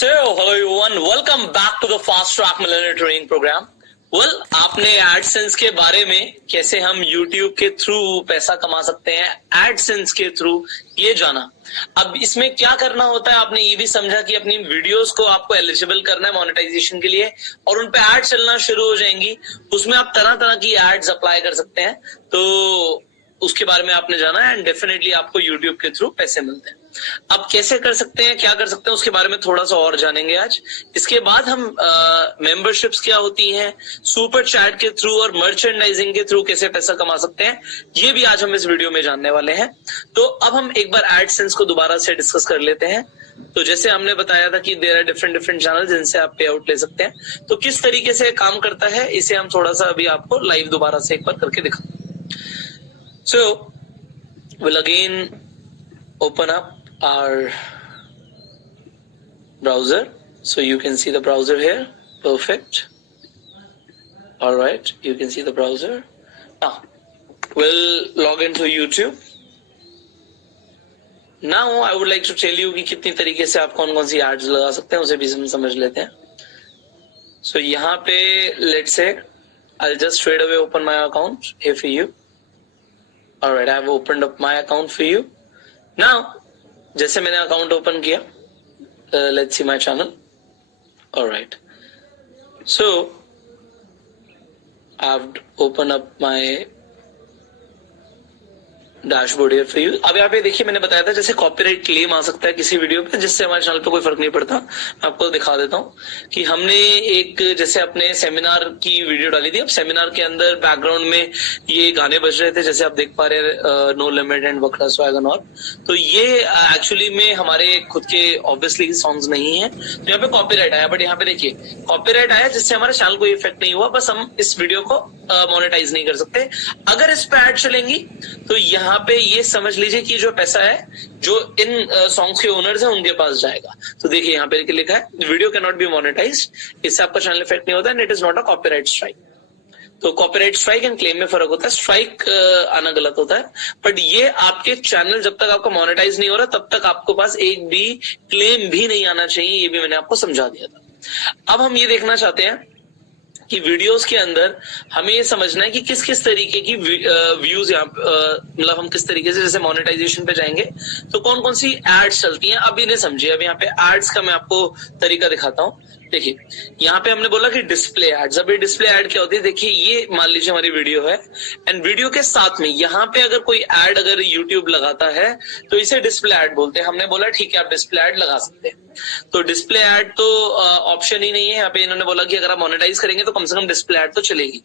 So, hello everyone, welcome back to the Fast Track Millionaire Training Program. Well, आपने AdSense के बारे में कैसे हम YouTube के थ्रू पैसा कमा सकते हैं, एडसेंस के थ्रू ये जाना। अब इसमें क्या करना होता है, आपने ये भी समझा कि अपनी वीडियोस को आपको एलिजिबल करना है मोनेटाइजेशन के लिए और उन पे एड चलना शुरू हो जाएंगी। उसमें आप तरह तरह की एड्स अप्लाई कर सकते हैं, तो उसके बारे में आपने जाना है एंड डेफिनेटली आपको यूट्यूब के थ्रू पैसे मिलते हैं। अब कैसे कर सकते हैं, क्या कर सकते हैं, उसके बारे में थोड़ा सा और जानेंगे आज। इसके बाद हम मेंबरशिप्स क्या होती हैं, सुपर चैट के थ्रू और मर्चेंडाइजिंग के थ्रू कैसे पैसा कमा सकते हैं, ये भी आज हम इस वीडियो में जानने वाले हैं। तो अब हम एक बार एडसेंस को दोबारा से डिस्कस कर लेते हैं। तो जैसे हमने बताया था कि देयर आर डिफरेंट चैनल जिनसे आप पे आउट ले सकते हैं, तो किस तरीके से काम करता है इसे हम थोड़ा सा अभी आपको लाइव दोबारा से एक बार करके दिखा। So we'll again open up our browser, so you can see the browser here. Perfect. All right, you can see the browser. Now we'll log into YouTube. Now I would like to tell you कि कितनी तरीके से आप कौन कौन सी ads लगा सकते हैं, उसे भी हम समझ लेते हैं। So यहाँ पे let's say I'll just straight away open my account here for you. Alright, I have opened up my account for you. Now, जैसे मैंने अकाउंट ओपन किया, let's see my channel. Alright, so I've opened up my dashboard here for you. अब यहाँ पे देखिए, मैंने बताया था जैसे कॉपीराइट क्लेम आ सकता है किसी वीडियो पे, जिससे हमारे चैनल पे कोई फर्क नहीं पड़ता। मैं आपको दिखा देता हूँ कि हमने एक जैसे अपने सेमिनार की वीडियो डाली थी। अब सेमिनार के अंदर बैकग्राउंड में ये गाने बज रहे थे, जैसे आप देख पा रहे हैं, नो लिमिट एंड वकड़ा स्वैगन और। तो ये एक्चुअली में हमारे खुद के ऑब्वियसली सॉन्ग्स नहीं है, तो यहाँ पे कॉपीराइट आया। बट यहाँ पे देखिए कॉपीराइट आया, जिससे हमारे चैनल को इफेक्ट नहीं हुआ, बस हम इस वीडियो को मोनेटाइज नहीं कर सकते। अगर इस पे ऐड चलेंगी तो यहाँ पे ये समझ लीजिए कि जो पैसा है जो इन सॉन्ग्स के ओनर्स हैं उनके पास जाएगा। तो देखिए यहाँ पे लिखा है video can not be monetised, इससे आपका चैनल इफेक्ट नहीं होता and it is not a copyright strike. तो कॉपीराइट स्ट्राइक एंड क्लेम में फर्क होता है। स्ट्राइक आना गलत होता है, बट ये आपके चैनल जब तक आपका मोनेटाइज नहीं हो रहा तब तक आपके पास एक भी क्लेम भी नहीं आना चाहिए। ये भी मैंने आपको समझा दिया था। अब हम ये देखना चाहते हैं कि वीडियोस के अंदर हमें ये समझना है कि किस किस तरीके की व्यूज यहाँ मतलब हम किस तरीके से जैसे मोनेटाइजेशन पे जाएंगे तो कौन कौन सी एड्स चलती हैं। अब इन्हें समझिए। अब यहाँ पे एड्स का मैं आपको तरीका दिखाता हूँ। देखिए यहाँ पे हमने बोला कि डिस्प्ले एड्स। अब ये डिस्प्ले एड क्या होती है, देखिए ये मान लीजिए हमारी वीडियो है एंड वीडियो के साथ में यहाँ पे अगर कोई एड अगर यूट्यूब लगाता है तो इसे डिस्प्ले एड बोलते हैं। हमने बोला ठीक है आप डिस्प्ले एड लगा सकते हैं। तो डिस्प्ले एड तो ऑप्शन ही नहीं है यहाँ पे। इन्होंने बोला कि अगर आप मोनेटाइज करेंगे तो कम से कम डिस्प्ले एड तो चलेगी।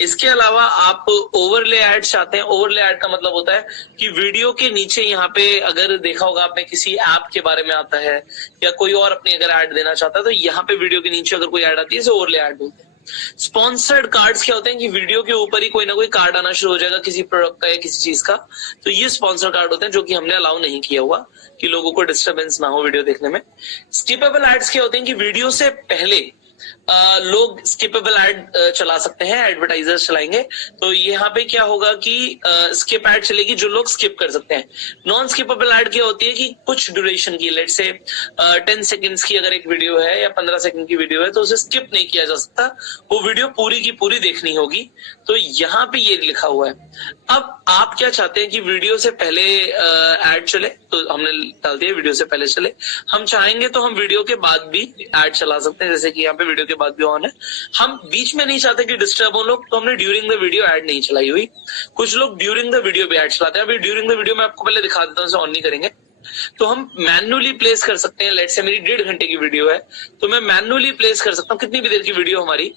इसके अलावा आप ओवरले एड चाहते हैं। ओवरले एड का मतलब होता है कि वीडियो के नीचे यहाँ पे अगर देखा होगा आपने किसी ऐप के बारे में आता है या कोई और अपनी अगर एड देना चाहता है तो यहाँ पे वीडियो के नीचे अगर कोई एड आती है तो ओवरले एड बोलते हैं। स्पॉन्सर्ड कार्ड्स क्या होते हैं कि वीडियो के ऊपर ही कोई ना कोई कार्ड आना शुरू हो जाएगा किसी प्रोडक्ट का या किसी चीज का, तो ये स्पॉन्सर्ड कार्ड होते हैं जो कि हमने अलाउ नहीं किया हुआ कि लोगों को डिस्टरबेंस ना हो वीडियो देखने में। स्किपेबल एड्स क्या होते हैं कि वीडियो से पहले लोग स्किपेबल एड चला सकते हैं, एडवर्टाइजर्स चलाएंगे। तो यहाँ पे क्या होगा कि स्किप एड चलेगी जो लोग स्किप कर सकते हैं। नॉन स्किपेबल एड क्या होती है कि कुछ ड्यूरेशन की, लेट्स से 10 सेकंड्स की अगर एक वीडियो है या 15 सेकंड की वीडियो है तो उसे स्किप नहीं किया जा सकता, वो वीडियो पूरी की पूरी देखनी होगी। तो यहाँ पे ये लिखा हुआ है। अब आप क्या चाहते हैं कि वीडियो से पहले एड चले, तो हमने डाल दिया वीडियो से पहले चले। हम चाहेंगे तो हम वीडियो के बाद भी एड चला सकते हैं, जैसे कि यहाँ पे वीडियो के बाद भी ऑन है। हम बीच में नहीं चाहते कि डिस्टर्ब हो लोग, तो हमने ड्यूरिंग द वीडियो एड नहीं चलाई हुई। कुछ लोग ड्यूरिंग द वीडियो भी एड चलाते हैं। अभी ड्यूरिंग द वीडियो मैं आपको पहले दिखा देता हूँ, इसे ऑन नहीं करेंगे तो हम मैन्युअली प्लेस कर सकते हैं। लेट्स से मेरी 1.5 घंटे की वीडियो है तो मैं मैन्युअली प्लेस कर सकता हूँ, कितनी भी देर की वीडियो हमारी,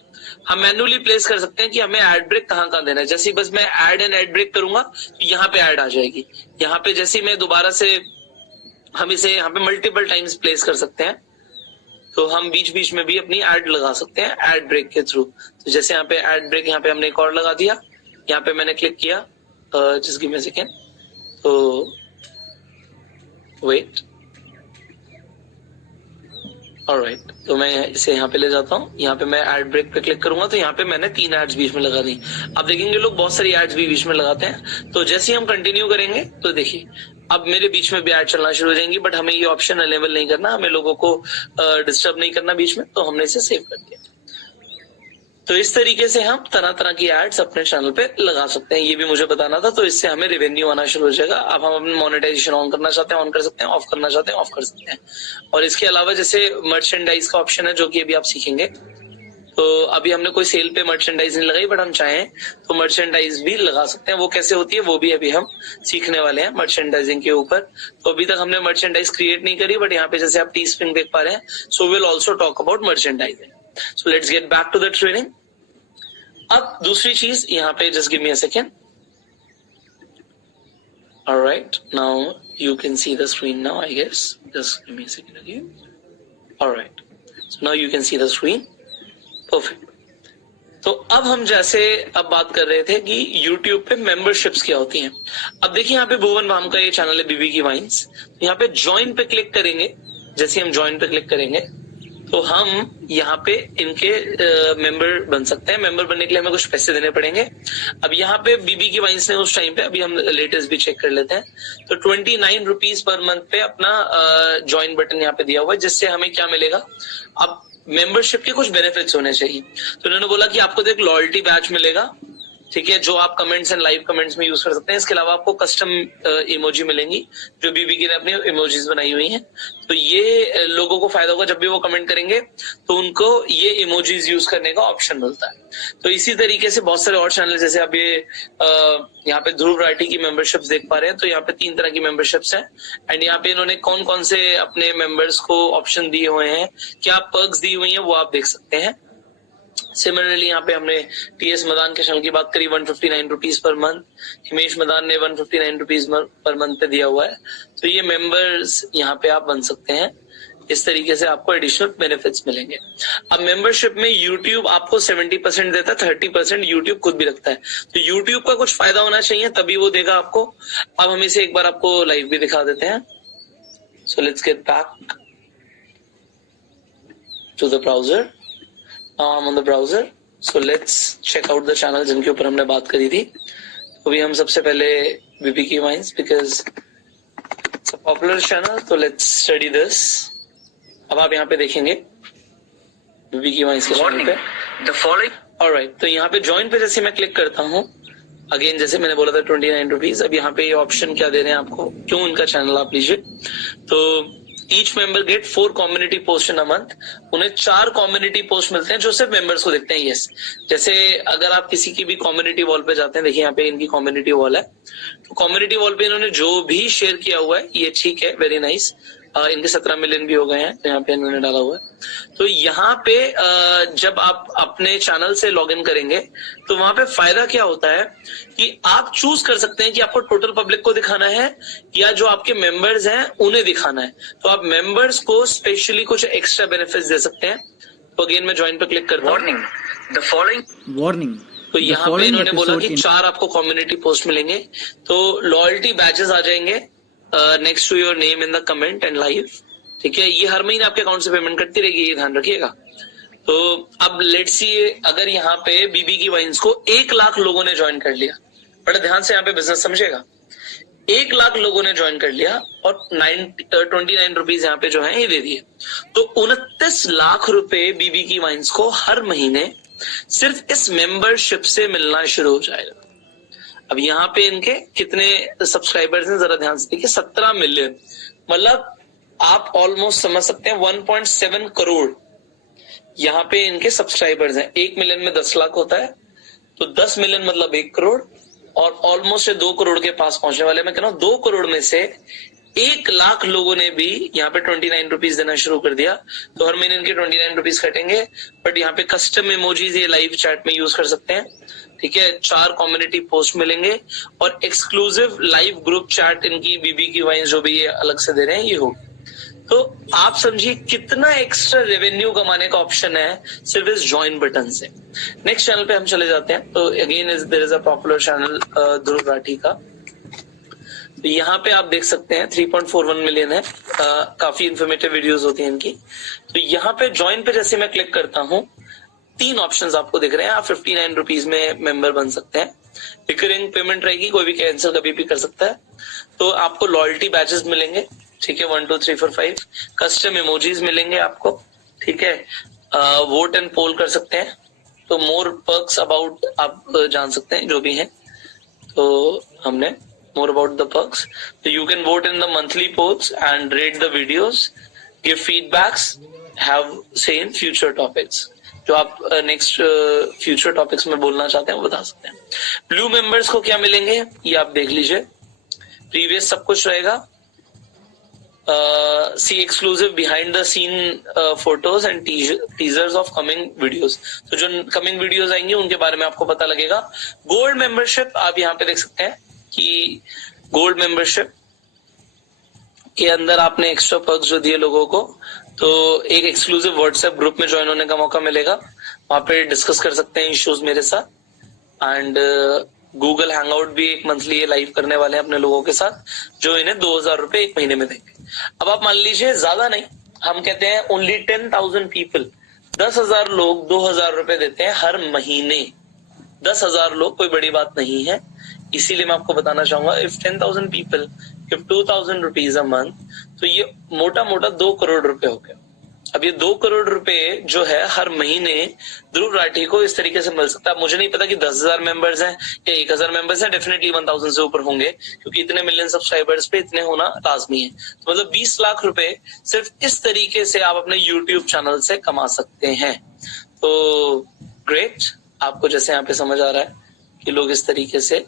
हम मैन्युअली प्लेस कर सकते हैं कि हमें एड ब्रेक कहाँ कहाँ देना है। जैसे बस मैं एड एंड एड ब्रेक करूंगा तो यहाँ पे एड आ जाएगी। यहाँ पे जैसे मैं दोबारा से हम इसे यहाँ पे मल्टीपल टाइम्स प्लेस कर सकते हैं, तो हम बीच बीच में भी अपनी एड लगा सकते हैं एड ब्रेक के थ्रू। तो जैसे यहाँ पे एड ब्रेक यहाँ पे हमने एक और लगा दिया, यहाँ पे मैंने क्लिक किया, just give me a second, तो वेट, ऑलराइट, तो मैं इसे यहाँ पे ले जाता हूँ। यहाँ पे मैं एड ब्रेक पे क्लिक करूंगा तो यहाँ पे मैंने 3 एड्स बीच में लगा दी। अब देखेंगे लोग बहुत सारी एड्स भी बीच में लगाते हैं। तो जैसे ही हम कंटिन्यू करेंगे तो देखिए अब मेरे बीच में भी ऐड चलना शुरू हो जाएंगी, बट हमें ये ऑप्शन अनेबल नहीं करना, हमें लोगों को डिस्टर्ब नहीं करना बीच में, तो हमने इसे सेव कर दिया। तो इस तरीके से हम तरह तरह की एड्स अपने चैनल पे लगा सकते हैं, ये भी मुझे बताना था। तो इससे हमें रेवेन्यू आना शुरू हो जाएगा। अब हम अपने मोनेटाइजेशन ऑन करना चाहते हैं ऑन कर सकते हैं, ऑफ करना चाहते हैं ऑफ कर सकते हैं। और इसके अलावा जैसे मर्चेंडाइज का ऑप्शन है जो कि अभी आप सीखेंगे। तो अभी हमने कोई सेल पे मर्चेंडाइज नहीं लगाई, बट हम चाहें तो मर्चेंडाइज भी लगा सकते हैं। वो कैसे होती है वो भी अभी हम सीखने वाले हैं मर्चेंडाइजिंग के ऊपर। तो अभी तक हमने मर्चेंडाइज क्रिएट नहीं करी, बट यहाँ पे जैसे आप टीस्प्रिंग देख पा रहे हैं, so will also talk about merchandising. So let's get back to the training. अब दूसरी चीज यहाँ पे, just give me a second. Alright, now you can see the screen now, I guess. Just give me a second again. Alright, so now you can see the screen. Perfect. तो अब हम जैसे अब बात कर रहे थे कि YouTube पे मेंबरशिप्स क्या होती हैं। अब देखिए यहाँ पे भुवन भाम का ये चैनल है बीबी की वाइन्स। यहाँ पे ज्वाइन पे क्लिक करेंगे। जैसे हम ज्वाइन पे क्लिक करेंगे तो हम यहाँ पे इनके मेंबर बन सकते हैं। मेंबर बनने के लिए हमें कुछ पैसे देने पड़ेंगे। अब यहाँ पे बीबी की वाइन्स ने उस टाइम पे, अभी हम लेटेस्ट भी चेक कर लेते हैं, तो 29 रुपीज पर मंथ पे अपना ज्वाइन बटन यहाँ पे दिया हुआ है, जिससे हमें क्या मिलेगा। अब मेंबरशिप के कुछ बेनिफिट्स होने चाहिए। तो उन्होंने बोला कि आपको तो एक लॉयल्टी बैच मिलेगा, ठीक है, जो आप कमेंट्स एंड लाइव कमेंट्स में यूज कर सकते हैं। इसके अलावा आपको कस्टम इमोजी मिलेंगी जो बीबी ने अपनी इमोजीज बनाई हुई हैं। तो ये लोगों को फायदा होगा, जब भी वो कमेंट करेंगे तो उनको ये इमोजीज यूज करने का ऑप्शन मिलता है। तो इसी तरीके से बहुत सारे और चैनल, जैसे आप ये यहाँ पे ध्रुव राठी की मेंबरशिप्स देख पा रहे हैं। तो यहाँ पे 3 तरह की मेंबरशिप्स हैं एंड यहाँ पे इन्होंने कौन कौन से अपने मेंबर्स को ऑप्शन दिए हुए हैं, क्या पर्क्स दी हुई हैं, वो आप देख सकते हैं। सिमिलरली यहाँ पे हमने टीएस मदान के चैनल की बात करी, 159 rupees per month. Himesh Madan ने 159 रुपीज पर मंथ पे दिया हुआ है। तो ये मेंबर्स यहाँ पे आप बन सकते हैं। इस तरीके से आपको एडिशनल बेनिफिट्स मिलेंगे। अब मेंबरशिप में यूट्यूब आपको 70% देता है, 30% यूट्यूब खुद भी रखता है। तो यूट्यूब का कुछ फायदा होना चाहिए, तभी वो देगा आपको। अब हम इसे एक बार आपको लाइव भी दिखा देते हैं। So let's get back to the browser. Now I'm on the browser, so let's check out the channel जिनके ऊपर हमने बात करी थी। तो भी हम सबसे पहले बीबी की wines, because it's a popular channel, तो let's study this। अब आप यहाँ पे देखेंगे बीबी की वाइन्स के चैनल पे the following। Alright, तो यहाँ पे ज्वाइन पे जैसे मैं क्लिक करता हूँ, अगेन जैसे मैंने बोला था 29 रुपीज। अब यहाँ पे ये ऑप्शन क्या दे रहे हैं आपको, क्यों उनका चैनल आप लीजिए। तो each member get 4 community post in a month. उन्हें 4 कम्युनिटी पोस्ट मिलते हैं जो सिर्फ मेंबर्स को देखते हैं। यस, जैसे अगर आप किसी की भी कम्युनिटी वॉल पे जाते हैं, देखिए यहाँ पे इनकी कम्युनिटी वॉल है। तो कम्युनिटी वॉल पे इन्होंने जो भी शेयर किया हुआ है ये ठीक है, वेरी नाइस। इनके 17 मिलियन भी हो गए हैं, तो यहाँ पे इन्होंने डाला हुआ है। तो यहाँ पे जब आप अपने चैनल से लॉग इन करेंगे तो वहां पे फायदा क्या होता है कि आप चूज कर सकते हैं कि आपको टोटल पब्लिक को दिखाना है या जो आपके मेंबर्स हैं उन्हें दिखाना है। तो आप मेंबर्स को स्पेशली कुछ एक्स्ट्रा बेनिफिट्स दे सकते हैं। तो अगेन मैं ज्वाइन पे क्लिक करता हूँ। The following warning. तो यहाँ पे इन्होंने बोला कि 4 आपको कम्युनिटी पोस्ट मिलेंगे। तो लॉयल्टी बैचेस आ जाएंगे next to your name in the comment and live, ठीक है। ये हर महीने आपके अकाउंट से पेमेंट करती रहेगी, ये ध्यान रखिएगा। तो अब लेट्स सी, अगर यहाँ पे बीबी की वाइन्स को 1 लाख लोगों ने ज्वाइन कर लिया, बड़े ध्यान से यहाँ पे बिजनेस समझेगा। 1 लाख लोगों ने ज्वाइन कर लिया और 29 रुपीज यहाँ पे जो है ये दे दिए, तो 29 लाख रुपए बीबी की वाइन्स को हर महीने सिर्फ इस मेंबरशिप से मिलना शुरू हो जाएगा। अब यहाँ पे इनके कितने सब्सक्राइबर्स हैं जरा ध्यान से देखिए, 17 मिलियन। मतलब आप ऑलमोस्ट समझ सकते हैं 1.7 करोड़ यहाँ पे इनके सब्सक्राइबर्स हैं। 1 मिलियन में 10 लाख होता है, तो 10 मिलियन मतलब 1 करोड़, और ऑलमोस्ट 2 करोड़ के पास पहुंचने वाले। मैं कह रहा हूँ 2 करोड़ में से 1 लाख लोगों ने भी यहाँ पे 29 रुपीज देना शुरू कर दिया। तो हर महीने इनके 29 रुपीज कटेंगे। बट यहाँ पे कस्टम इमोजीज ये लाइव चैट में यूज कर सकते हैं, ठीक है। 4 कम्युनिटी पोस्ट मिलेंगे और एक्सक्लूसिव लाइव ग्रुप चैट इनकी बीबी की वाइन्स जो भी ये अलग से दे रहे हैं ये हो। तो आप समझिए कितना एक्स्ट्रा रेवेन्यू कमाने का ऑप्शन है सिर्फ इस ज्वाइन बटन से। नेक्स्ट चैनल पे हम चले जाते हैं। तो again there is a popular channel Dhruv Rathee का। तो यहाँ पे आप देख सकते हैं 3.41 मिलियन है। काफी इन्फॉर्मेटिव वीडियोस होती हैं इनकी। तो यहाँ पे ज्वाइन पे जैसे मैं क्लिक करता हूँ, 3 ऑप्शंस आपको दिख रहे हैं। आप 59 रुपीज में मेंबर बन सकते हैं। रिकरिंग पेमेंट रहेगी, कोई भी कैंसिल कभी भी कर सकता है। तो आपको लॉयल्टी बैचेस मिलेंगे, ठीक है, 1 2 3 4 5। कस्टम इमोजीज मिलेंगे आपको, ठीक है। वोट एंड पोल कर सकते हैं, तो मोर पर्क्स अबाउट आप जान सकते हैं जो भी हैं। तो हमने मोर अबाउट द पर्क्स, तो you can vote in the monthly polls and rate the videos, give feedbacks, have say in future topics. जो आप नेक्स्ट फ्यूचर टॉपिक्स में बोलना चाहते हैं वो बता सकते हैं। ब्लू मेंबर्स को क्या मिलेंगे ये आप देख लीजिए, प्रीवियस सब कुछ रहेगा। See exclusive behind the scene photos and teasers of coming videos, तो जो कमिंग वीडियोस आएंगे उनके बारे में आपको पता लगेगा। गोल्ड मेंबरशिप आप यहाँ पे देख सकते हैं कि गोल्ड मेंबरशिप के अंदर आपने एक्स्ट्रा पर्क्स जो दिए लोगों को, तो एक एक्सक्लूसिव व्हाट्सएप ग्रुप में ज्वाइन होने का मौका मिलेगा, वहां पे डिस्कस कर सकते हैं इश्यूज मेरे साथ। एंड गूगल हैंगआउट भी एक मंथली लाइव करने वाले हैं अपने लोगों के साथ, जो इन्हें 2000 रुपए एक महीने में देंगे। अब आप मान लीजिए ज्यादा नहीं, हम कहते हैं ओनली 10,000 पीपल, 10,000 लोग 2000 रुपए देते हैं हर महीने। 10,000 लोग कोई बड़ी बात नहीं है, इसीलिए मैं आपको बताना चाहूंगा, if 10,000 people give 2,000 rupees a month, तो ये मोटा मोटा 2 करोड़ रुपए हो गए। अब ये 2 करोड़ रुपए जो है हर महीने ध्रुव राठी को इस तरीके से मिल सकता है। मुझे नहीं पता कि 10,000 मेंबर्स हैं या 1,000 मेंबर्स हैं, डेफिनेटली 1,000 से ऊपर होंगे, क्योंकि इतने मिलियन सब्सक्राइबर्स पे इतने होना लाजमी है। तो मतलब 20 लाख रुपए सिर्फ इस तरीके से आप अपने यूट्यूब चैनल से कमा सकते हैं। तो ग्रेट, आपको जैसे यहाँ पे समझ आ रहा है कि लोग इस तरीके से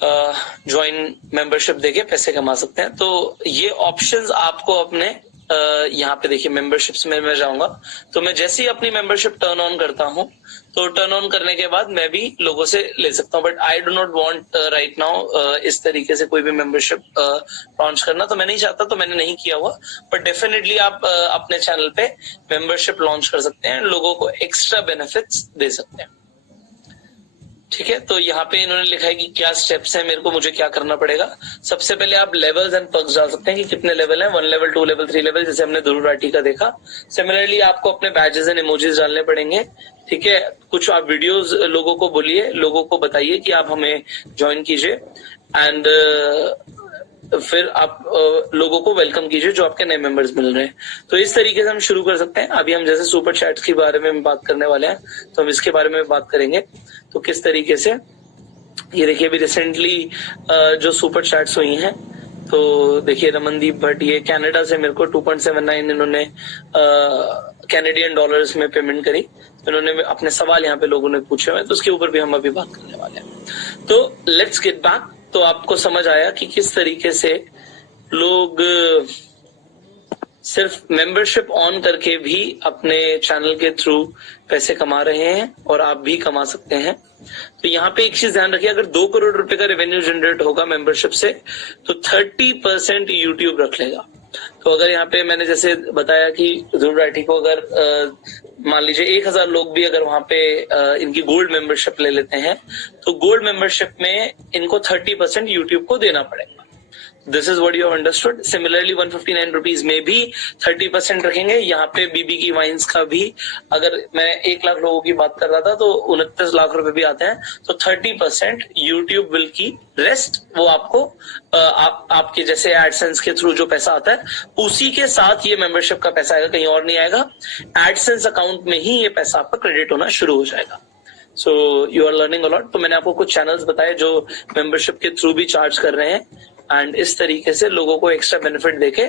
ज्वाइन मेंबरशिप देके पैसे कमा सकते हैं। तो ये ऑप्शंस आपको अपने यहाँ पे देखिए मेंबरशिप्स में मैं जाऊंगा, तो मैं जैसे ही अपनी मेंबरशिप टर्न ऑन करता हूँ, तो टर्न ऑन करने के बाद मैं भी लोगों से ले सकता हूँ। But I do not want right now इस तरीके से कोई भी मेंबरशिप लॉन्च करना, तो मैं नहीं चाहता, तो मैंने नहीं किया हुआ। बट डेफिनेटली आप अपने चैनल पे मेंबरशिप लॉन्च कर सकते हैं, लोगों को एक्स्ट्रा बेनिफिट्स दे सकते हैं, ठीक है। तो यहाँ पे इन्होंने लिखा है कि क्या स्टेप्स हैं, मुझे क्या करना पड़ेगा। सबसे पहले आप लेवल्स एंड पर्क्स डाल सकते हैं कि कितने लेवल हैं, 1 लेवल 2 लेवल 3 लेवल, जैसे हमने ध्रुव राठी का देखा। सिमिलरली आपको अपने बैजेस एंड इमोजीज डालने पड़ेंगे, ठीक है। कुछ आप वीडियोस लोगों को बोलिए, लोगों को बताइए कि आप हमें ज्वाइन कीजिए, एंड फिर आप लोगों को वेलकम कीजिए जो आपके नए मेंबर्स मिल रहे हैं। तो इस तरीके से हम शुरू कर सकते हैं। अभी हम जैसे सुपर चैट्स के बारे में बात करने वाले हैं, तो हम इसके बारे में बात करेंगे। तो किस तरीके से, ये देखिए अभी रिसेंटली जो सुपर चैट्स हुई हैं, तो देखिए रमनदीप भट्ट, ये कनाडा से मेरे को 2.79 इन्होंने कैनेडियन डॉलर्स में पेमेंट करी। इन्होंने अपने सवाल यहाँ पे लोगों ने पूछे हुए, तो उसके ऊपर भी हम अभी बात करने वाले हैं। तो लेट्स गेट बैक। तो आपको समझ आया कि किस तरीके से लोग सिर्फ मेंबरशिप ऑन करके भी अपने चैनल के थ्रू पैसे कमा रहे हैं, और आप भी कमा सकते हैं। तो यहाँ पे एक चीज ध्यान रखिए, अगर 2 करोड़ रुपए का रेवेन्यू जनरेट होगा मेंबरशिप से, तो 30% यूट्यूब रख लेगा। तो अगर यहाँ पे मैंने जैसे बताया कि ध्रुव राठी को अगर मान लीजिए 1,000 लोग भी अगर वहां पे इनकी गोल्ड मेंबरशिप ले लेते हैं, तो गोल्ड मेंबरशिप में इनको 30% यूट्यूब को देना पड़ेगा। This is what you have understood. Similarly 159 rupees में भी 30% रखेंगे। यहाँ पे बीबी की वाइन्स का भी, अगर मैं 1 लाख लोगों की बात कर रहा था, तो 29 लाख रुपए भी आते हैं। तो 30% यूट्यूब विल की, रेस्ट वो आपको आपके जैसे एडसेंस के थ्रू जो पैसा आता है, उसी के साथ ये मेंबरशिप का पैसा आएगा, कहीं और नहीं आएगा। एडसेंस अकाउंट में ही ये पैसा आपका क्रेडिट होना शुरू हो जाएगा। So you are learning a lot. तो मैंने आपको कुछ चैनल्स बताए जो मेंबरशिप के थ्रू भी चार्ज कर रहे हैं, एंड इस तरीके से लोगों को एक्स्ट्रा बेनिफिट देके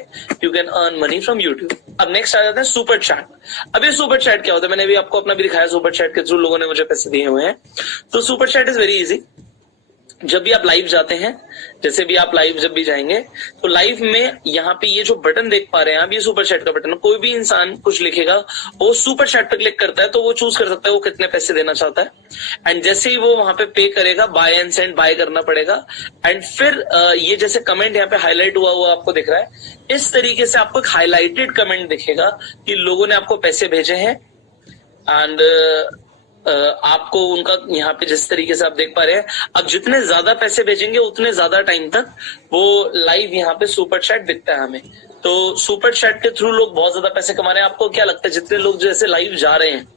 you can earn money from YouTube. अब नेक्स्ट आ जाते हैं सुपर चैट। अब ये सुपर चैट क्या होता है, मैंने अभी आपको अपना भी दिखाया, सुपर चैट के थ्रू लोगों ने मुझे पैसे दिए हुए हैं। तो super chat is very easy. जब भी आप लाइव जाते हैं, जैसे भी आप लाइव जब भी जाएंगे, तो लाइव में यहाँ पे ये जो बटन देख पा रहे हैं आप, ये सुपर चैट का बटन है। कोई भी इंसान कुछ लिखेगा, वो सुपर चैट पे क्लिक करता है, तो वो चूज कर सकता है वो कितने पैसे देना चाहता है। एंड जैसे ही वो वहां पे पे करेगा, बाय एंड सेंड, बाय करना पड़ेगा। एंड फिर ये जैसे कमेंट यहाँ पे हाईलाइट हुआ हुआ आपको दिख रहा है, इस तरीके से आपको एक हाईलाइटेड कमेंट दिखेगा कि लोगों ने आपको पैसे भेजे हैं। एंड आपको उनका यहाँ पे जिस तरीके से आप देख पा रहे हैं, अब जितने ज्यादा पैसे भेजेंगे उतने ज्यादा टाइम तक वो लाइव यहाँ पे सुपर चैट दिखता है हमें। तो सुपर चैट के थ्रू लोग बहुत ज्यादा पैसे कमा रहे हैं। आपको क्या लगता है जितने लोग जैसे लाइव जा रहे हैं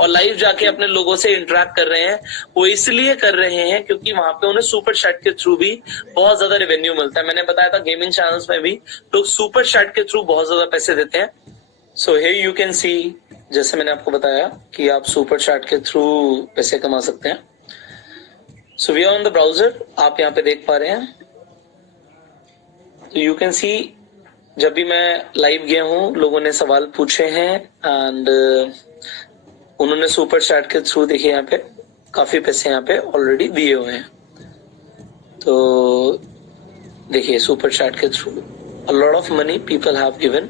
और लाइव जाके अपने लोगों से इंटरेक्ट कर रहे हैं, वो इसलिए कर रहे हैं क्योंकि वहां पे उन्हें सुपर चैट के थ्रू भी बहुत ज्यादा रेवेन्यू मिलता है। मैंने बताया था गेमिंग चैनल्स में भी लोग सुपर चैट के थ्रू बहुत ज्यादा पैसे देते हैं। सो हियर यू कैन सी, जैसे मैंने आपको बताया कि आप सुपर चैट के थ्रू पैसे कमा सकते हैं। So we are on the browser, आप यहाँ पे देख पा रहे हैं। तो यू कैन सी जब भी मैं लाइव गया हूं लोगों ने सवाल पूछे हैं एंड उन्होंने सुपर चैट के थ्रू देखिए यहाँ पे काफी पैसे यहाँ पे ऑलरेडी दिए हुए हैं। तो देखिए सुपर चैट के through a lot of money people have given,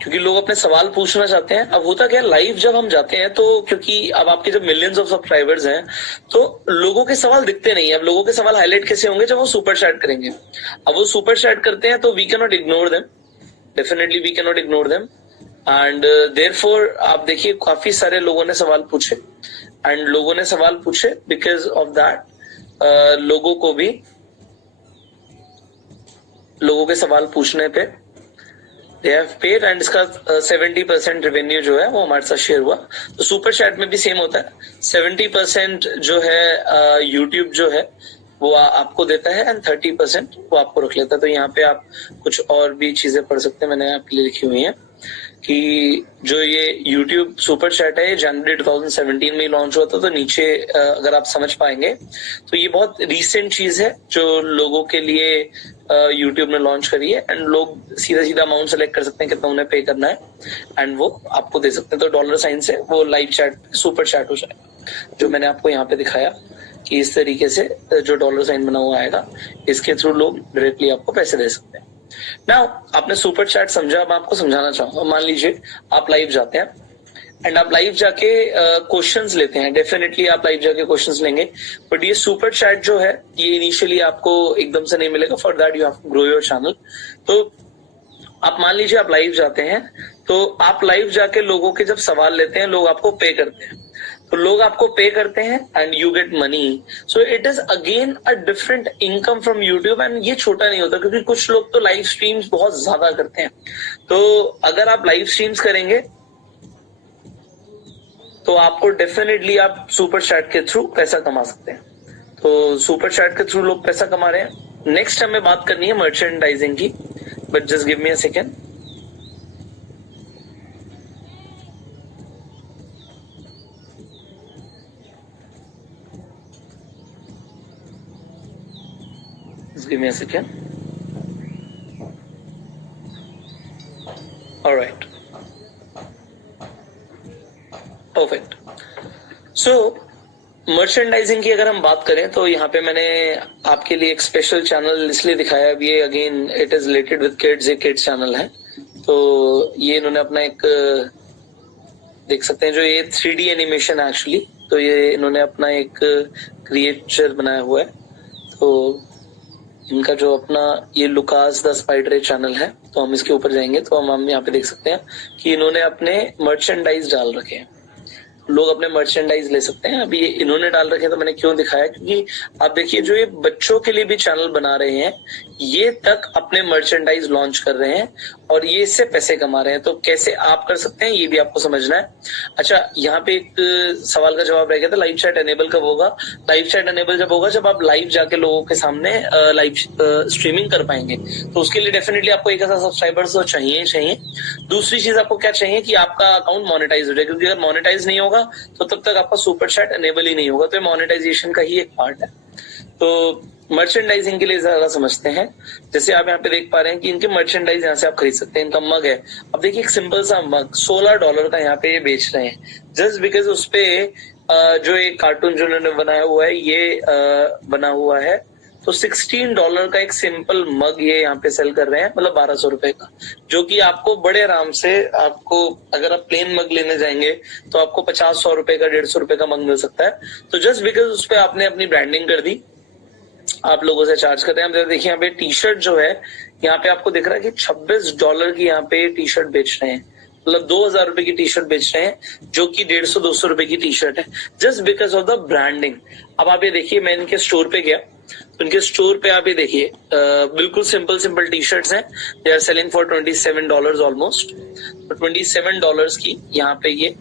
क्योंकि लोग अपने सवाल पूछना चाहते हैं। अब होता क्या लाइव जब हम जाते हैं तो क्योंकि अब आपके जब मिलियंस ऑफ सब्सक्राइबर्स हैं तो लोगों के सवाल दिखते नहीं है। अब लोगों के सवाल हाईलाइट कैसे होंगे जब वो सुपर चैट करेंगे। अब वो सुपर चैट करते हैं तो we can not ignore them, definitely we can not ignore them and therefore आप देखिए काफी सारे लोगों ने सवाल पूछे एंड लोगों ने सवाल पूछे बिकॉज ऑफ दैट लोगों के सवाल पूछने पे they have paid and इसका 70% रेवेन्यू जो है वो हमारे साथ शेयर हुआ। तो सुपर चैट में भी सेम होता है, 70% जो है यूट्यूब जो है वो आपको देता है एंड 30% वो आपको रख लेता है। तो यहाँ पे आप कुछ और भी चीजें पढ़ सकते हैं, मैंने आपके लिए लिखी हुई है कि जो ये YouTube सुपर चैट है जनवरी 2017 में लॉन्च हुआ था। तो नीचे अगर आप समझ पाएंगे तो ये बहुत रीसेंट चीज है जो लोगों के लिए YouTube ने लॉन्च करी है एंड लोग सीधा सीधा अमाउंट सेलेक्ट कर सकते हैं कितना उन्हें पे करना है एंड वो आपको दे सकते हैं। तो डॉलर साइन से वो लाइव चैट सुपर चैट हो जाएगा, जो मैंने आपको यहाँ पे दिखाया कि इस तरीके से जो डॉलर साइन बना हुआ आएगा इसके थ्रू लोग डायरेक्टली आपको पैसे दे सकते हैं। नाउ आपने सुपर चैट समझा, अब आपको समझाना चाहूंगा। मान लीजिए आप लाइव जाते हैं एंड आप लाइव जाके क्वेश्चंस लेते हैं, डेफिनेटली आप लाइव जाके क्वेश्चंस लेंगे, बट ये सुपर चैट जो है ये इनिशियली आपको एकदम से नहीं मिलेगा। For that you have to grow your channel. तो आप मान लीजिए आप लाइव जाते हैं तो आप लाइव जाके लोगों के जब सवाल लेते हैं लोग आपको पे करते हैं, तो लोग आपको पे करते हैं and you get money. So it is again a different income from YouTube and ये छोटा नहीं होता क्योंकि कुछ लोग तो लाइव स्ट्रीम्स बहुत ज्यादा करते हैं। तो अगर आप लाइव स्ट्रीम्स करेंगे तो आपको डेफिनेटली आप सुपर चैट के थ्रू पैसा कमा सकते हैं। तो सुपर चैट के थ्रू लोग पैसा कमा रहे हैं। नेक्स्ट हमें बात करनी है मर्चेंडाइजिंग की, but just give me a second. Give me a second. All right. Perfect. So merchandising की अगर हम बात करें तो यहाँ पे मैंने आपके लिए एक स्पेशल चैनल इसलिए दिखाया है, ये again it is related with kids, ये किड्स चैनल है। तो ये इन्होंने अपना एक देख सकते हैं जो ये 3D एनिमेशन है एक्चुअली, तो ये इन्होंने अपना एक क्रिएचर बनाया हुआ है। तो इनका जो अपना ये लुकास द स्पाइडर चैनल है, तो हम इसके ऊपर जाएंगे तो हम यहाँ पे देख सकते हैं कि इन्होंने अपने मर्चेंडाइज डाल रखे हैं, लोग अपने मर्चेंडाइज ले सकते हैं। अभी ये इन्होंने डाल रखे हैं तो मैंने क्यों दिखाया, क्योंकि आप देखिए जो ये बच्चों के लिए भी चैनल बना रहे हैं ये तक अपने मर्चेंडाइज लॉन्च कर रहे हैं और ये इससे पैसे कमा रहे हैं। तो कैसे आप कर सकते हैं ये भी आपको समझना है। अच्छा, यहाँ पे एक सवाल का जवाब रह गया था, लाइव चैट एनेबल कब होगा? लाइव चैट एनेबल जब होगा जब आप लाइव जाके लोगों के सामने लाइव स्ट्रीमिंग कर पाएंगे। तो उसके लिए डेफिनेटली आपको 1000 सब्सक्राइबर्स तो चाहिए। दूसरी चीज आपको क्या चाहिए कि आपका अकाउंट मोनेटाइज हो जाए, क्योंकि अगर मोनेटाइज नहीं होगा तो तब तक आपका सुपर चैट एनेबल ही नहीं होगा। तो मोनेटाइजेशन का ही एक पार्ट है। तो मर्चेंडाइजिंग के लिए ज्यादा समझते हैं। जैसे आप यहाँ पे देख पा रहे हैं कि इनके मर्चेंडाइज यहाँ से आप खरीद सकते हैं। इनका मग है, अब देखिए एक सिंपल सा मग $16 का यहाँ पे ये बेच रहे हैं, जस्ट बिकॉज उस पे जो एक कार्टून जो उन्होंने बनाया हुआ है ये बना हुआ है। तो $16 का एक सिंपल मग ये यहाँ पे सेल कर रहे हैं, मतलब 1200 रुपए का, जो कि आपको बड़े आराम से आपको अगर आप प्लेन मग लेने जाएंगे तो आपको 50-100 रुपए का 150 रुपए का मग मिल सकता है। तो जस्ट बिकॉज उस पर आपने अपनी ब्रांडिंग कर दी, आप लोगों से चार्ज करते हैं। देखिए यहाँ पे टी शर्ट जो है यहाँ पे आपको दिख रहा है कि $26 की यहाँ पे टी शर्ट बेच रहे हैं, मतलब 2000 रुपए की टी शर्ट बेच रहे हैं जो कि 150-200 रुपए की टी शर्ट है, just because of the branding. अब आप ये देखिए, मैं इनके स्टोर पे गया, तो इनके स्टोर पे आप ये देखिए बिल्कुल सिंपल टी शर्ट्स हैं, they are selling for $27 almost. तो $27 की यहाँ पे ये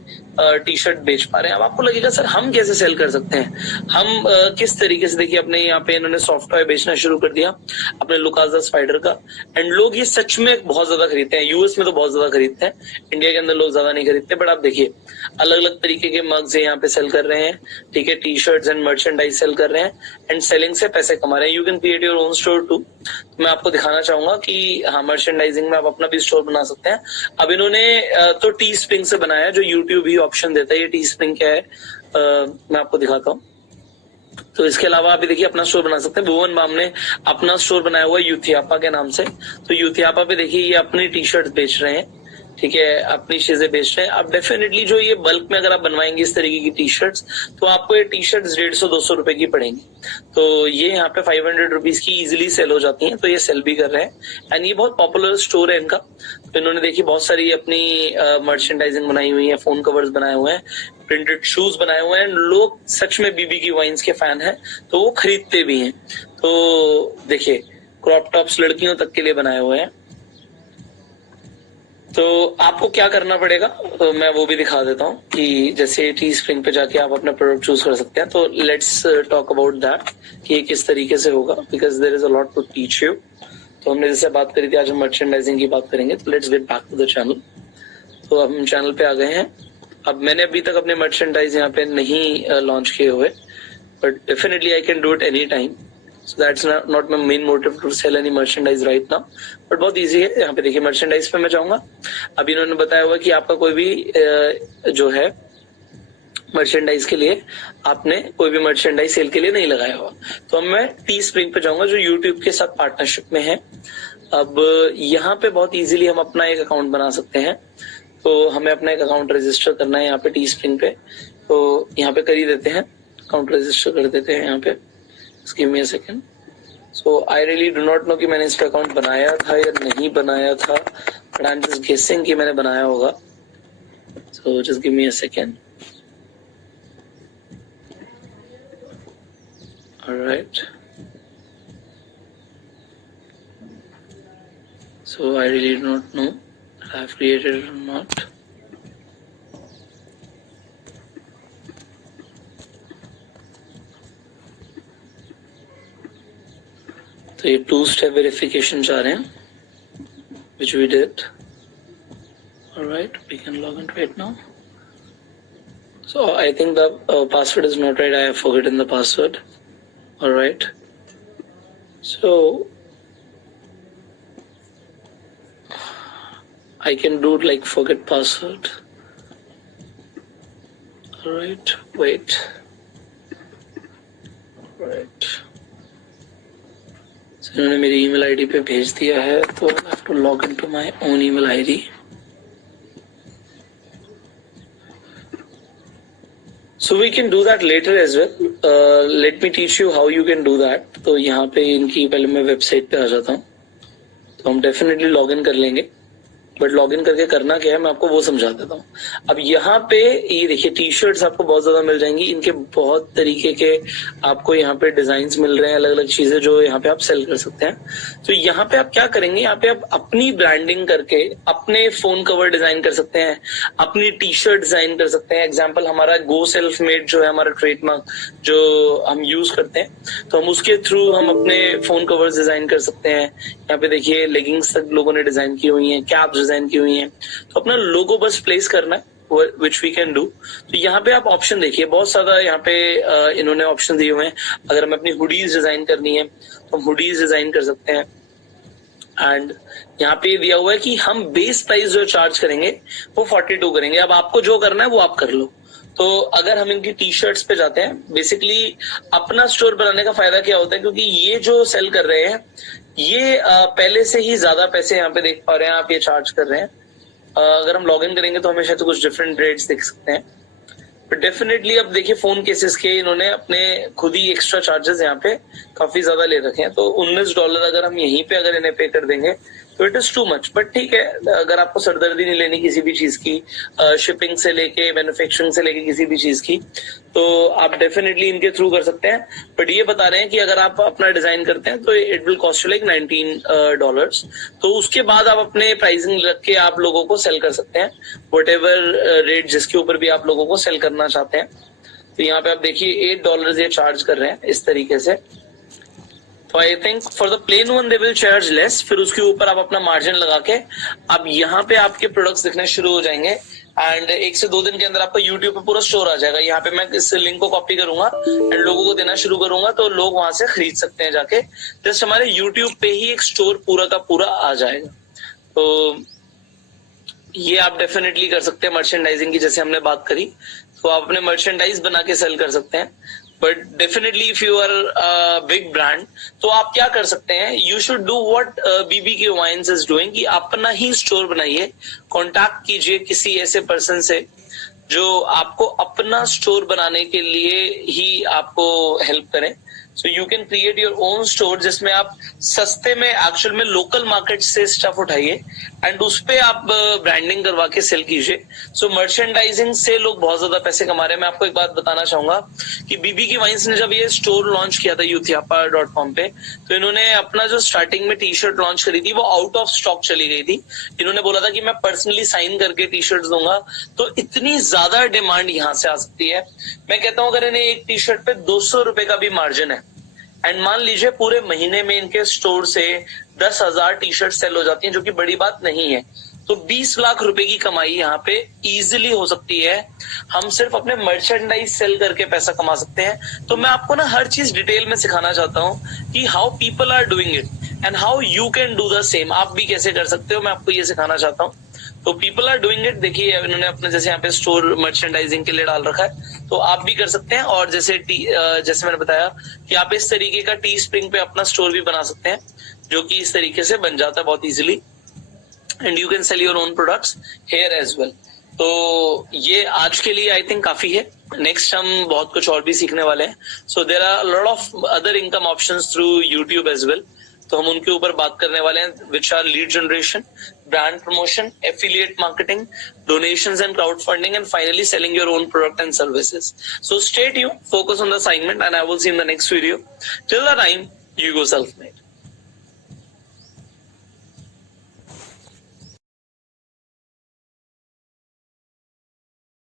टी शर्ट बेच पा रहे हैं। अब आपको लगेगा सर हम कैसे सेल कर सकते हैं, हम किस तरीके से, देखिए अपने यहाँ पे इन्होंने सॉफ्ट टॉय बेचना शुरू कर दिया अपने लुकास द स्पाइडर का, एंड लोग ये सच में बहुत ज्यादा खरीदते हैं। यूएस में तो बहुत ज्यादा खरीदते हैं, इंडिया के अंदर लोग ज्यादा नहीं खरीदते, बट आप देखिए अलग अलग तरीके के मग्स यहाँ पे सेल कर रहे हैं, ठीक है, T shirts and merchandise sell कर रहे हैं एंड सेलिंग से पैसे कमा रहे हैं। You can create your own store too. मैं आपको दिखाना चाहूंगा कि हाँ, मर्चेंडाइजिंग में आप अपना भी स्टोर बना सकते हैं। अब इन्होंने तो टी स्प्रिंग से बनाया, जो यूट्यूब ही ऑप्शन देता है। ये टी स्प्रिंग क्या है मैं आपको दिखाता हूँ। तो इसके अलावा आप देखिए अपना स्टोर बना सकते हैं। भुवन बाम ने अपना स्टोर बनाया हुआ है यूथियापा के नाम से। तो यूथियापा पे देखिए ये अपनी टी शर्ट बेच रहे हैं, ठीक है, अपनी चीजें बेच रहे हैं। अब डेफिनेटली जो ये बल्क में अगर आप बनवाएंगे इस तरीके की टी शर्ट्स, तो आपको ये टी शर्ट्स 150-200 रुपए की पड़ेंगी। तो ये यहाँ पे 500 रुपीज की इजिली सेल हो जाती हैं, तो ये सेल भी कर रहे हैं एंड ये बहुत पॉपुलर स्टोर है इनका। तो इन्होंने देखिए बहुत सारी अपनी मर्चेंडाइजिंग बनाई हुई है, फोन कवर्स बनाए हुए हैं, प्रिंटेड शूज बनाए हुए हैं। लोग सच में बीबी की वाइन्स के फैन हैं, तो वो खरीदते भी हैं। तो देखिए क्रॉप टॉप्स लड़कियों तक के लिए बनाए हुए हैं। तो आपको क्या करना पड़ेगा, तो मैं वो भी दिखा देता हूँ कि जैसे टी स्प्रिंग पे जाके आप अपना प्रोडक्ट चूज कर सकते हैं। तो लेट्स टॉक अबाउट दैट कि ये किस तरीके से होगा, because there is a lot to teach you. तो हमने जैसे बात करी थी, आज हम मर्चेंडाइजिंग की बात करेंगे। तो let's get back to the channel. तो अब हम चैनल पे आ गए हैं। अब मैंने अभी तक अपने मर्चेंडाइज यहाँ पे नहीं लॉन्च किए हुए, but definitely I can do it any time. So that's not my main motive to sell any merchandise right now, but बहुत इजी है। यहाँ पे देखिए मर्चेंडाइज पे मैं जाऊंगा। अब इन्होंने बताया हुआ कि आपका कोई भी जो है मर्चेंडाइज के लिए आपने कोई भी मर्चेंडाइज सेल के लिए नहीं लगाया हुआ। तो अब मैं टी स्प्रिंग पे जाऊंगा जो यूट्यूब के साथ पार्टनरशिप में है। अब यहाँ पे बहुत इजीली हम अपना एक अकाउंट बना सकते हैं। तो हमें अपना एक अकाउंट रजिस्टर करना है यहाँ पे टी स्प्रिंग पे। तो यहाँ पे कर ही देते हैं, अकाउंट रजिस्टर कर देते हैं यहाँ पे। Just give me a second. So I really do not know कि मैंने इस पे अकाउंट बनाया था या नहीं बनाया था, but I'm just guessing कि मैंने बनाया होगा। So just give me a second. Alright. So I really do not know if I have created it or not. तो ये 2-step वेरिफिकेशन जा रहे हैं, which we did. Alright, we can log into it now. So I think the password is not right. I have forgotten the password. Alright. So I can do like forget password. Alright, wait. Right. So इन्होंने मेरी email ID पे भेज दिया है, तो I have to log into my own email ID. So we can do that later as well. Let me teach you how you can do that. तो यहाँ पे इनकी पहले मैं वेबसाइट पे आ जाता हूँ। तो हम डेफिनेटली लॉग इन कर लेंगे, बट लॉग इन करके करना क्या है मैं आपको वो समझा देता हूँ। अब यहाँ पे ये देखिए टी शर्ट्स आपको बहुत ज्यादा मिल जाएंगी। इनके बहुत तरीके के आपको यहाँ पे डिजाइन्स मिल रहे हैं, अलग अलग चीजें जो यहाँ पे आप सेल कर सकते हैं। तो यहाँ पे आप क्या करेंगे, यहाँ पे आप अपनी ब्रांडिंग करके अपने फोन कवर डिजाइन कर सकते हैं, अपनी टी शर्ट डिजाइन कर सकते हैं। एग्जाम्पल हमारा गो सेल्फ मेड जो है हमारा ट्रेडमार्क जो हम यूज करते हैं, तो हम उसके थ्रू हम अपने फोन कवर्स डिजाइन कर सकते हैं। यहाँ पे देखिए लेगिंग्स तक लोगों ने डिजाइन की हुई है, कैप्स डिजाइन की हुई है। तो अपना लोगो बस प्लेस करना है, which we can do। तो यहाँ पे आप ऑप्शन देखिए, बहुत ज्यादा यहाँ पे इन्होंने ऑप्शन दिए हुए हैं। अगर हमें अपनी हुडीज डिजाइन करनी है तो हम हुडीज डिजाइन कर सकते हैं। एंड यहाँ पे दिया हुआ है कि हम बेस प्राइस जो चार्ज करेंगे वो 42 करेंगे। अब आपको जो करना है वो आप कर लो। तो अगर हम इनकी टी शर्ट्स पे जाते हैं, बेसिकली अपना स्टोर बनाने का फायदा क्या होता है, क्योंकि ये जो सेल कर रहे हैं ये पहले से ही ज्यादा पैसे यहाँ पे देख पा रहे हैं आप, ये चार्ज कर रहे हैं। अगर हम लॉग इन करेंगे तो हमेशा तो कुछ डिफरेंट रेट्स देख सकते हैं, बट डेफिनेटली अब देखिए फोन केसेस के इन्होंने अपने खुद ही एक्स्ट्रा चार्जेस यहाँ पे काफी ज्यादा ले रखे हैं। तो $19 अगर हम यहीं पे अगर इन्हें पे कर देंगे तो it is too much, but ठीक है, अगर आपको सरदर्दी नहीं लेनी किसी भी चीज की, शिपिंग से लेके मैन्युफैक्चरिंग से लेके किसी भी चीज की, तो आप डेफिनेटली इनके थ्रू कर सकते हैं। बट ये बता रहे हैं कि अगर आप अपना डिजाइन करते हैं तो it will cost you like $19, तो उसके बाद आप अपने प्राइसिंग रख के आप लोगों को सेल कर सकते हैं, वट एवर रेट जिसके ऊपर भी आप लोगों को सेल करना चाहते हैं। तो यहाँ पे आप देखिए $8 ये चार्ज कर रहे हैं इस तरीके से। तो I think for the plain one they will charge less, फिर उसके ऊपर आप अपना मार्जिन लगा के अब यहाँ पे आपके प्रोडक्ट्स दिखने शुरू हो जाएंगे, एंड 1 से 2 दिन के अंदर आपका यूट्यूब पे पूरा स्टोर आ जाएगा। यहाँ पे मैं इस लिंक को कॉपी करूंगा एंड लोगों को देना शुरू करूंगा, तो लोग वहां से खरीद सकते हैं जाके। जस्ट हमारे यूट्यूब पे ही एक स्टोर पूरा का पूरा आ जाएगा। तो ये आप डेफिनेटली कर सकते हैं मर्चेंडाइजिंग की, जैसे हमने बात करी, तो आप अपने मर्चेंडाइज बना के सेल कर सकते हैं। But definitely if you are big brand, तो आप क्या कर सकते हैं, you should do what BBK wines is doing, कि अपना ही स्टोर बनाइए, कॉन्टैक्ट कीजिए किसी ऐसे पर्सन से जो आपको अपना स्टोर बनाने के लिए ही आपको हेल्प करें। So you can create your own store, जिसमें आप सस्ते में एक्चुअल में लोकल मार्केट से स्टफ उठाइए एंड उस पे आप ब्रांडिंग करवा के सेल कीजिए। सो मर्चेंडाइजिंग से लोग बहुत ज्यादा पैसे कमा रहे हैं। मैं आपको एक बात बताना चाहूंगा कि BBK वाइन्स ने जब ये स्टोर लॉन्च किया था youthiyapa.com पे, तो इन्होंने अपना जो स्टार्टिंग में टी-शर्ट लॉन्च करी थी वो आउट ऑफ स्टॉक चली गई थी। इन्होंने बोला था कि मैं पर्सनली साइन करके टी-शर्ट दूंगा, तो इतनी ज्यादा डिमांड यहाँ से आ सकती है। मैं कहता हूँ अगर इन्हें एक टी-शर्ट पे 200 रुपए का भी मार्जिन है, एंड मान लीजिए पूरे महीने में इनके स्टोर से 10,000 टी-शर्ट सेल हो जाती हैं, जो कि बड़ी बात नहीं है, तो 20 लाख रुपए की कमाई यहाँ पे इजीली हो सकती है। हम सिर्फ अपने मर्चेंडाइज सेल करके पैसा कमा सकते हैं। तो मैं आपको ना हर चीज डिटेल में सिखाना चाहता हूँ कि how people are doing it and how you can do the same. आप भी कैसे कर सकते हो, मैं आपको ये सिखाना चाहता हूँ। तो पीपल आर डूइंग इट, देखिए इन्होंने अपने जैसे यहाँ पे स्टोर मर्चेंडाइजिंग के लिए डाल रखा है, तो आप भी कर सकते हैं। और जैसे मैंने बताया कि आप इस तरीके का Teespring पे अपना स्टोर भी बना सकते हैं, जो कि इस तरीके से बन जाता है बहुत easily, and you can sell your own products here as well. तो ये आज के लिए आई थिंक काफी है। नेक्स्ट हम बहुत कुछ और भी सीखने वाले हैं। So there are lot of other income options through YouTube as well, तो हम उनके ऊपर बात करने वाले हैं, which are lead generation, brand promotion, affiliate marketing, donations and crowdfunding, and finally selling your own product and services. So stay tuned, focus on the assignment, and I will see you in the next video. Till the time, you go self-made.